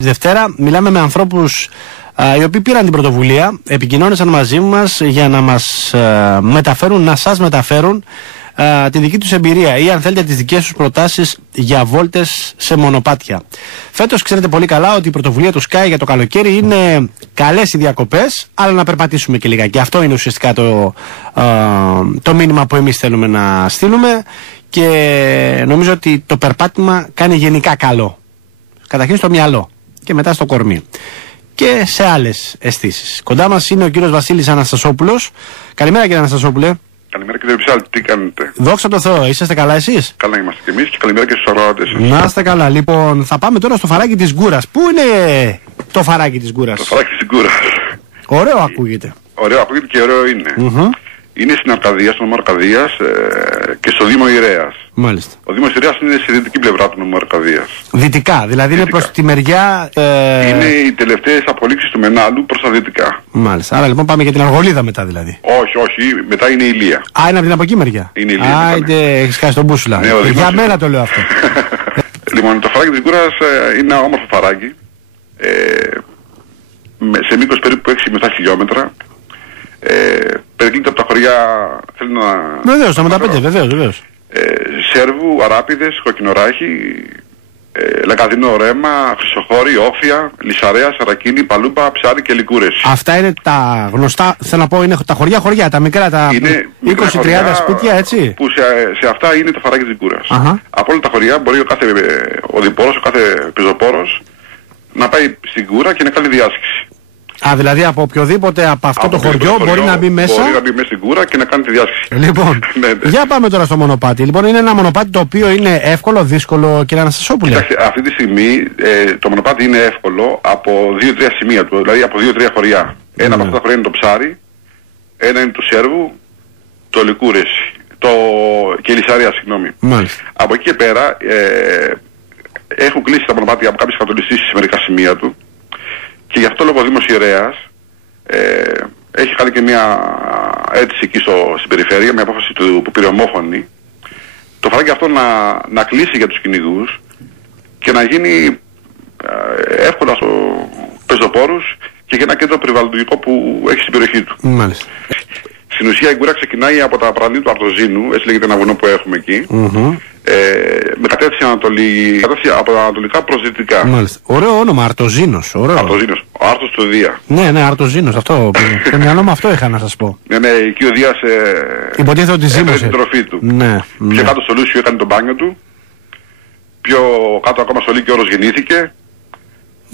Δευτέρα μιλάμε με ανθρώπους οι οποίοι πήραν την πρωτοβουλία, επικοινώνησαν μαζί μας για να μας μεταφέρουν, να σας μεταφέρουν τη δική τους εμπειρία ή αν θέλετε τις δικές τους προτάσεις για βόλτες σε μονοπάτια. Φέτος ξέρετε πολύ καλά ότι η πρωτοβουλία του Sky για το καλοκαίρι είναι καλές οι διακοπές, αλλά να περπατήσουμε και λίγα. Και αυτό είναι ουσιαστικά το μήνυμα που εμείς θέλουμε να στείλουμε και νομίζω ότι το περπάτημα κάνει γενικά καλό. Καταρχήν στο μυαλό και μετά στο κορμί. Και σε άλλες αισθήσεις. Κοντά μας είναι ο κύριος Βασίλης Αναστασόπουλος. Καλημέρα κύριε Αναστασόπουλε. Καλημέρα κύριε Ψάλτη, τι κάνετε? Δόξα τω Θεώ, είσαστε καλά εσείς? Καλά είμαστε και εμείς και καλημέρα και στους αγρότες. Να είστε καλά. Λοιπόν, θα πάμε τώρα στο φαράκι της Γκούρας. Πού είναι το φαράκι της Γκούρας? Το φαράκι της Γκούρας. Ωραίο ακούγεται. Ωραίο ακούγεται και ωραίο είναι. Είναι στην Αρκαδία, στο νομό Αρκαδίας και στο Δήμο Ηρέας. Μάλιστα. Ο Δήμος Ηρέας είναι στη δυτική πλευρά του νομού Αρκαδίας. Δυτικά, δηλαδή είναι προς τη μεριά... Είναι οι τελευταίες απολύξεις του Μενάλου προς τα δυτικά. Μάλιστα. Άρα λοιπόν πάμε για την Αργολίδα μετά δηλαδή. Όχι, μετά είναι η Ηλία. Είναι από την από εκεί μεριά. Είναι η Ηλία. Άιντε, έχεις χάσει τον μπούσουλα. Ναι, για μένα το λέω αυτό. Λοιπόν, το φαράκι της Γκούρας είναι ένα όμορφο φαράκι. Σε μήκος περίπου 6 με 7 χιλιόμετρα. Περικλείται από τα χωριά, θέλω να... Βεβαίως, τα 55, βεβαίως. Σέρβου, Αράπηδες, Κοκκινοράχη, Λακαδινό Ρέμα, Χρυσοχώρη, Όφια, Λυσαρέα, Σαρακίνη, Παλούπα, Ψάρι και Λικούρες. Αυτά είναι τα γνωστά, θέλω να πω, είναι τα χωριά, τα μικρά, τα 20-30 σπίτια, έτσι. Που σε αυτά είναι το φαράκι της Γκούρας. Από όλα τα χωριά μπορεί ο κάθε οδηπόρος, ο κάθε πεζοπόρος να πάει στην Γκούρα και να κάνει διάσκηση. Δηλαδή από οποιοδήποτε από αυτό το χωριό μπορεί να μπει μέσα. Μπορεί να μπει μέσα στην Γκούρα και να κάνει τη διάσκηση. Λοιπόν, για πάμε τώρα στο μονοπάτι. Λοιπόν, είναι ένα μονοπάτι το οποίο είναι εύκολο, δύσκολο, κύριε Αναστασόπουλε? Κοιτάξτε, αυτή τη στιγμή το μονοπάτι είναι εύκολο από 2-3 σημεία του, δηλαδή από 2-3 χωριά. Ένα από αυτά τα χωριά είναι το Ψάρι, ένα είναι του Σέρβου, το Λικούρεση, και η Λυσαρέα, συγγνώμη. Από εκεί και πέρα έχουν κλείσει τα μονοπάτια από κάποιες κατολιστήσεις σε μερικά σημεία του. Και γι' αυτό λόγω ο Δήμος Ηρέας έχει κάνει και μια αίτηση εκεί στην περιφέρεια, μια απόφαση που πήρε ομόφωνη, το φαράκι αυτό να κλείσει για τους κυνηγούς και να γίνει εύκολα στους πεζοπόρους και για ένα κέντρο περιβαλλοντικό που έχει στην περιοχή του. Μάλιστα. Στην ουσία η Γκούρα ξεκινάει από τα παραλία του Αρτοζίνου, έτσι λέγεται ένα βουνό που έχουμε εκεί, με κατεύθυνση από τα ανατολικά προς δυτικά. Μάλιστα. Ωραίο όνομα, Αρτοζίνος. Αρτοζίνος, ο Άρτος του Δία. Ναι, Αρτοζίνος, αυτό. Το μυαλό μου αυτό είχα να σας πω. Ναι, εκεί ο Δίας υποτίθεται ότι έφερε την τροφή του. Πιο κάτω στο Λούσιο έκανε τον μπάνιο του, πιο κάτω ακόμα στο Λύκειο Όρος γεννήθηκε.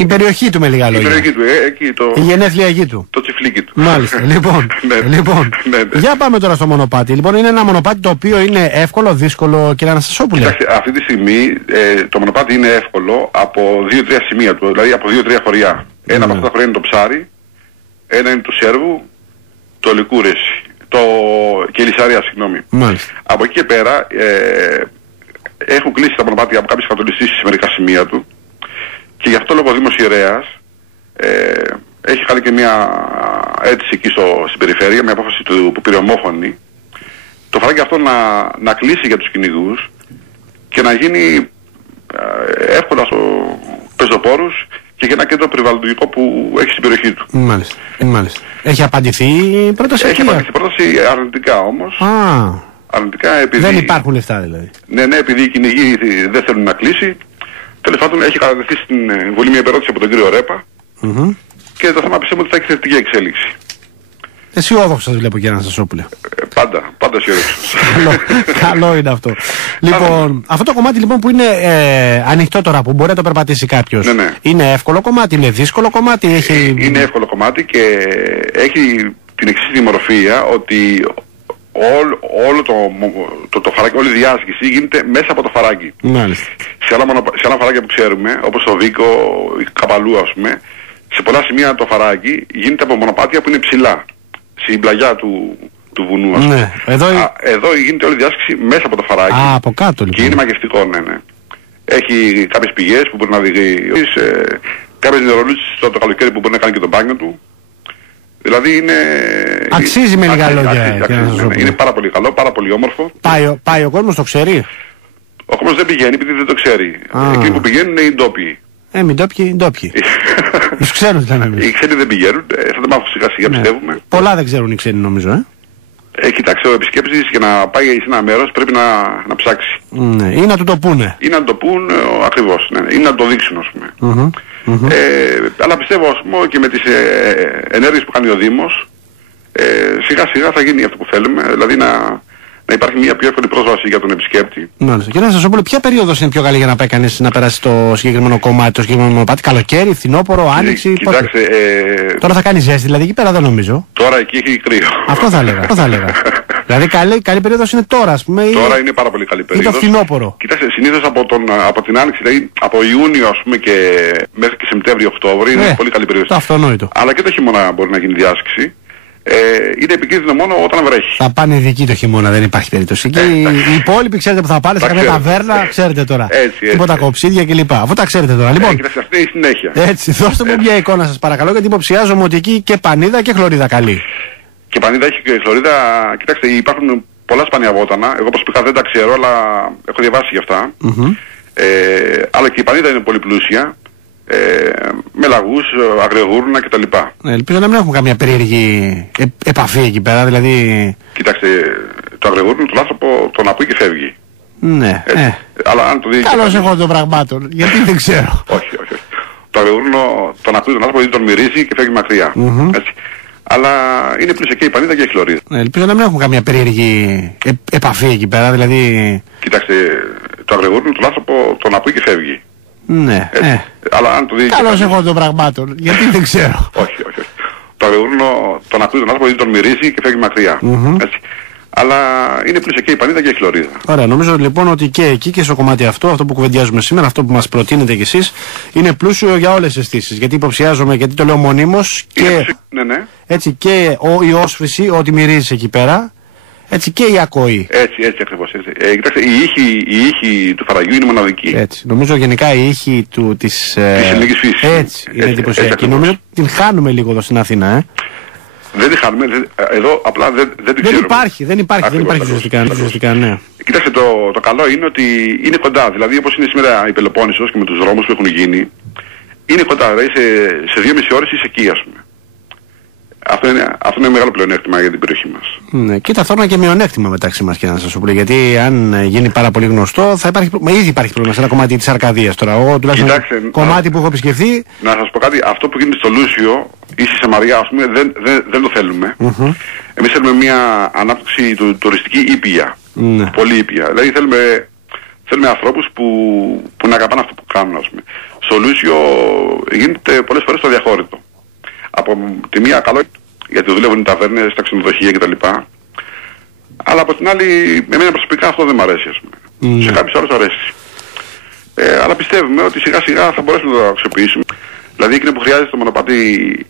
Η περιοχή του με λίγα λόγια. Η περιοχή του, εκεί η γενέθλια γη του. Το τσιφλίκι του. Μάλιστα. Λοιπόν, για πάμε τώρα στο μονοπάτι. Λοιπόν, είναι ένα μονοπάτι το οποίο είναι εύκολο, δύσκολο, κύριε Αναστασόπουλε? Κοιτάξτε, αυτή τη στιγμή το μονοπάτι είναι εύκολο από 2-3 σημεία του, δηλαδή από 2-3 χωριά. Ένα από αυτά τα χωριά είναι το Ψάρι, ένα είναι του Σέρβου, το Λικούρεση, και η Λυσαρέα, συγγνώμη. Από εκεί και πέρα έχουν κλείσει τα μονοπάτια από κάποιες κατολιστήσεις σε μερικά σημεία του. Και γι' αυτό λόγω ο Δήμος Ηρέας έχει κάνει και μια αίτηση εκεί στην περιφέρεια, μια απόφαση που πήρε ομόφωνη, το φαράκι αυτό να κλείσει για τους κυνηγούς και να γίνει εύκολα στους πεζοπόρους και για ένα κέντρο περιβαλλοντικό που έχει στην περιοχή του. Μάλιστα. Έχει απαντηθεί η πρόταση? Έχει απαντηθεί η πρόταση αρνητικά όμως. Αρνητικά επειδή... Δεν υπάρχουν λεφτά δηλαδή. Ναι, επειδή οι κυνηγοί δεν θέλουν να κλείσει. Τέλος πάντων έχει κατατεθεί στην Βουλή μια επερώτηση από τον κύριο Ρέπα και το θέμα πιστεύω ότι θα έχει θετική εξέλιξη. Αισιόδοξο σας βλέπω, κύριε Αναστασόπουλε. Πάντα αισιόδοξος. Καλό είναι αυτό. Λοιπόν, αυτό το κομμάτι λοιπόν που είναι ανοιχτό τώρα, που μπορεί να το περπατήσει κάποιος, είναι εύκολο κομμάτι, είναι δύσκολο κομμάτι? Είναι εύκολο κομμάτι και έχει την εξής δημορφία ότι όλο το φαράκι, όλη η διάσκηση γίνεται μέσα από το φαράκι. Σε άλλα φαράκια που ξέρουμε, όπως το Βίκο ή Καπαλού ας πούμε, σε πολλά σημεία το φαράκι γίνεται από μονοπάτια που είναι ψηλά, στην πλαγιά του βουνού ας πούμε. Εδώ γίνεται όλη η διάσκηση μέσα από το φαράκι. Από κάτω λοιπόν. Και είναι μαγευτικό, ναι. Έχει κάποιες πηγές που μπορεί να δει, κάποιες νερολούτσες το καλοκαίρι που μπορεί να κάνει και το μπάνιο του. Δηλαδή είναι... Αξίζει με λίγα λόγια. Είναι πάρα πολύ καλό, πάρα πολύ όμορφο. Πάει ο κόσμος, το ξέρει? Ο κόσμος δεν πηγαίνει επειδή δεν το ξέρει. Εκείνοι που πηγαίνουν είναι οι ντόπιοι. Μην ντόπιοι. Τους ξέρουν δηλαδή. Οι ξένοι δεν πηγαίνουν, θα τα μάθουν σιγά σιγά, πιστεύουμε. Πολλά δεν ξέρουν οι ξένοι νομίζω, Κοιτάξτε, ο επισκέπτης για να πάει σε ένα μέρος πρέπει να ψάξει. Ναι, ή να του το πούνε. Ή να το πούν ακριβώς, ναι. Ή να το δείξουν, ας πούμε. Αλλά πιστεύω, ας πούμε, και με τις ενέργειες που κάνει ο Δήμος, σιγά σιγά θα γίνει αυτό που θέλουμε, δηλαδή να υπάρχει μια πιο εύκολη πρόσβαση για τον επισκέπτη. Μάλιστα. Και να σας πω, ποια περίοδος είναι πιο καλή για να πάει κανείς να περάσει το συγκεκριμένο κομμάτι, το συγκεκριμένο μονοπάτι? Καλοκαίρι, φθινόπωρο, άνοιξη? Κοιτάξτε. Τώρα θα κάνει ζέστη, δηλαδή εκεί πέρα δεν νομίζω. Τώρα εκεί έχει κρύο. Αυτό θα έλεγα. Δηλαδή καλή περίοδος είναι τώρα, ας πούμε. Τώρα είναι πάρα πολύ καλή περίοδος. Ή το φθινόπωρο. Κοιτάξτε, συνήθως από την άνοιξη, δηλαδή από Ιούνιο, ας πούμε, και μέχρι και Σεπτέμβριο-Οκτώβριο είναι πολύ καλή περίοδος. Το αυτονόητο. Αλλά και το χειμώνα μπορεί να γίνει διάσκηση. Είναι επικίνδυνο μόνο όταν βρέχει. Θα πάνε ειδικοί το χειμώνα, δεν υπάρχει περίπτωση. Και οι υπόλοιποι ξέρετε που θα πάνε, σε καμία ταβέρνα, ξέρετε τώρα. Τίποτα κοψίδια κλπ. Αφού τα ξέρετε τώρα. Λοιπόν, κοιτάξτε, αυτή είναι η συνέχεια. Έτσι, δώστε μου μια εικόνα σας παρακαλώ, γιατί υποψιάζομαι ότι εκεί και πανίδα και χλωρίδα καλή. Και πανίδα έχει και χλωρίδα. Κοιτάξτε, υπάρχουν πολλά σπάνια βότανα. Εγώ προσωπικά δεν τα ξέρω, αλλά έχω διαβάσει γι' αυτά. Αλλά και η πανίδα είναι πολύ πλούσια. Με λαγούς, αγριογούρνα κτλ. Ελπίζω να μην έχουμε καμία περίεργη επαφή εκεί πέρα, δηλαδή. Κοιτάξτε, το αγριογούρνο του άνθρωπο τον ακούει και φεύγει. Ναι. Αλλά αν το δει. Καλώς εγώ των πραγμάτων, γιατί δεν ξέρω. Όχι. Το αγριογούρνο τον ακούει τον άνθρωπο, γιατί τον μυρίζει και φεύγει μακριά. Έτσι. Αλλά είναι πλούσια και η πανίδα και η χλωρίδα. Ελπίζω να μην έχουμε καμία περίεργη επαφή εκεί πέρα, δηλαδή. Κοιτάξτε, το αγριογούρνο του άνθρωπο τον ακούει και φεύγει. Ναι. Αλλά αν το δει. Καλώς εγώ των πραγμάτων, γιατί δεν ξέρω. Όχι. Το αγριογούρνο τον ακούει τον άνθρωπο, γιατί τον μυρίζει και φεύγει μακριά. Έτσι. Αλλά είναι πλούσια και η πανίδα και η χλωρίδα. Ωραία, νομίζω λοιπόν ότι και εκεί και στο κομμάτι αυτό που κουβεντιάζουμε σήμερα, αυτό που μας προτείνετε κι εσείς, είναι πλούσιο για όλες τις αισθήσεις. Γιατί υποψιάζομαι, γιατί το λέω μονίμως, και, έτσι, και η όσφρηση, ό,τι μυρίζει εκεί πέρα, έτσι, και η ακοή. Έτσι ακριβώς. Κοιτάξτε, η ήχη του Φαραγιού είναι μοναδική. Έτσι. Νομίζω γενικά η ήχη της ελληνικής φύσης. Έτσι, είναι εντυπωσιακή. Νομίζω την χάνουμε λίγο εδώ στην Αθήνα, Δεν τη χάνουμε, εδώ απλά δεν την ξέρουμε. Δεν υπάρχει ουσιαστικά, ναι. Κοιτάξτε, το καλό είναι ότι είναι κοντά. Δηλαδή, όπως είναι σήμερα η Πελοπόννησος και με τους δρόμους που έχουν γίνει, είναι κοντά. Δηλαδή, σε 2,5 ώρες είσαι εκεί, ας πούμε. Αυτό είναι μεγάλο πλεονέκτημα για την περιοχή μας. Ναι, και ταυτόχρονα και μειονέκτημα μεταξύ μας, και να σας πω. Γιατί αν γίνει πάρα πολύ γνωστό, θα υπάρχει. Ήδη υπάρχει πρόβλημα σε ένα κομμάτι της Αρκαδίας τώρα. Εγώ τουλάχιστον κομμάτι που έχω επισκεφθεί. Να σας πω κάτι, αυτό που γίνεται στο Λούσιο ή στη Σαμαριά, ας πούμε, δεν το θέλουμε. Εμείς θέλουμε μια ανάπτυξη τουριστική ήπια. Πολύ ήπια. Δηλαδή θέλουμε ανθρώπους που να αγαπάνε αυτό που κάνουν, ας πούμε. Στο Λούσιο γίνεται πολλές φορές το αδιαχώρητο. Από τη μία καλό, γιατί δουλεύουν οι ταβέρνες, τα ξενοδοχεία κτλ. Αλλά από την άλλη, εμένα προσωπικά αυτό δεν μου αρέσει, ας πούμε. Σε κάποιους άλλους αρέσει. Αλλά πιστεύουμε ότι σιγά σιγά θα μπορέσουμε να το αξιοποιήσουμε. Δηλαδή εκείνο που χρειάζεται το μονοπάτι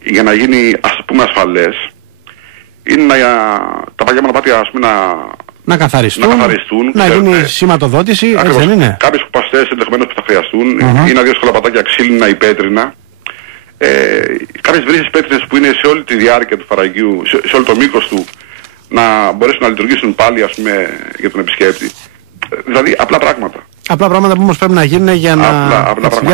για να γίνει, ας πούμε, ασφαλές, είναι τα παλιά μονοπάτια, ας πούμε, να καθαριστούν, να γίνει σηματοδότηση, έτσι δεν είναι? Κάποιες κουπαστές ενδεχομένως που θα χρειαστούν, ή ένα-δύο σκολαπατάκια ξύλινα ή πέτρινα. Κάποιες βρύσες πέτρινες που είναι σε όλη τη διάρκεια του Φαραγγιού, σε όλο το μήκος του, να μπορέσουν να λειτουργήσουν πάλι, ας πούμε, για τον επισκέπτη. Δηλαδή απλά πράγματα. Απλά πράγματα που όμως πρέπει να γίνουν για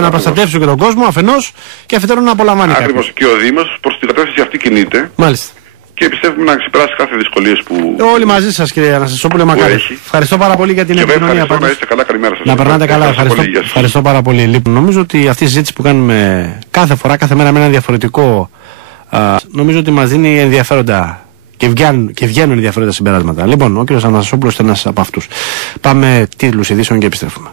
να προστατεύσουν και τον κόσμο αφενός, και αφετέρου να απολαμβάνει. Ακριβώς. Και ο Δήμος προς την κατεύθυνση αυτή κινείται. Μάλιστα. Και πιστεύουμε να ξεπεράσει κάθε δυσκολίες που. Όλοι μαζί σας, κύριε Αναστασόπουλε, μακάρι. Ευχαριστώ πάρα πολύ για την επικοινωνία. Να είστε καλά, καλημέρα σας. Να περνάτε καλά. Ευχαριστώ πάρα πολύ. Λοιπόν, νομίζω ότι αυτή η συζήτηση που κάνουμε κάθε φορά, κάθε μέρα με ένα διαφορετικό, νομίζω ότι μας δίνει ενδιαφέροντα και βγαίνουν ενδιαφέροντα συμπεράσματα. Λοιπόν, ο κύριος Αναστασόπουλος ήταν ένας από αυτούς. Πάμε τίτλους ειδήσεων και επιστρέφουμε.